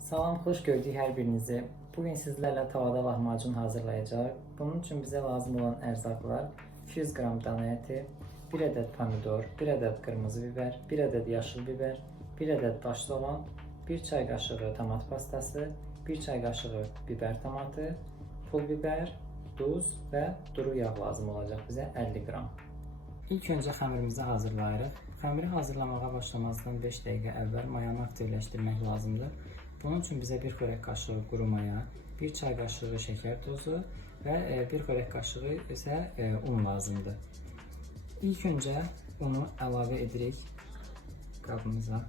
Salam, xoş gördük hər birinizi. Bugün sizlərlə tavada lahmacun hazırlayacağıq. Bunun üçün bizə lazım olan ərzaqlar 200 qram dana əti, 1 ədəd pomidor, 1 ədəd qırmızı biber, 1 ədəd yaşıl biber, 1 ədəd daş soğan, 1 çay qaşığı tomat pastası, 1 çay qaşığı biber tomatı, pul biber, duz və duru yağ lazım olacaq bizə 50 qram. İlk öncə xəmirimizi hazırlayırıq. Xəmiri hazırlamağa başlamazdan 5 dəqiqə əvvəl mayanı aktivləşdirmək lazımdır. Bunun üçün bizə 1 xörək qaşığı quru maya, 1 çay qaşığı şəkər tozu və 1 xörək qaşığı isə e, un lazımdır. İlk öncə unu əlavə edirik qabımıza.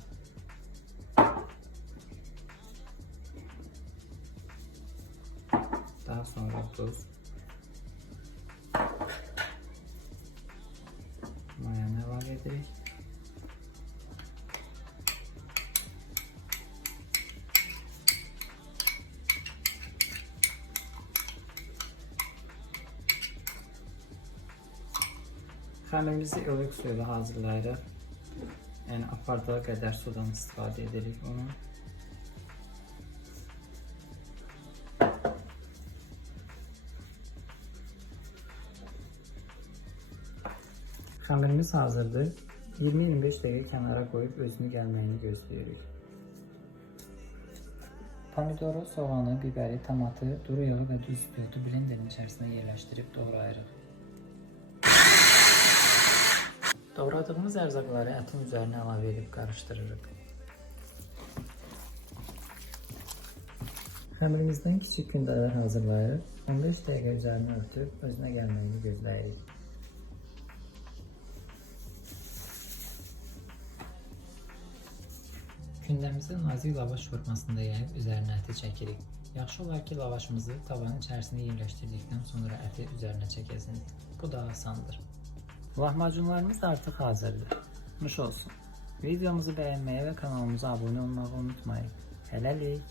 Daha sonra tuz. Xəmirimizi ılık suyla hazırlayırıq. Yəni apardığı qədər sudan istifadə edirik onu. Xəmirimiz hazırdır. 20-25 dəqiqə kənara qoyub özünü gəlməyini gözləyirik. Pomidoru, soğanı, biberi, tomatı, duru yağı və duz spirtu blenderin içərisinə yerləşdirib doğrayırıq. Doğradığımız ərzaqları ətin üzərinə əlavə edib qarışdırırıq. Xəmirimizdən kiçik gündələr hazırlayırıq. 15 dəqiqə üzərinə örtüb özünə gəlməyini gözləyirik. Gündəmizi nazik lavaş formasında yayıb üzərinə əti çəkirik. Yaxşı olar ki, lavaşımızı tavanın içərisinə yerləşdirdikdən sonra əti üzərinə çəkəsiniz. Bu daha asandır. Lahmacunlarımız artıq hazırdır. Nuş olsun. Videomuzu bəyənməyi və kanalımıza abunə olmağı unutmayın. Hələlik.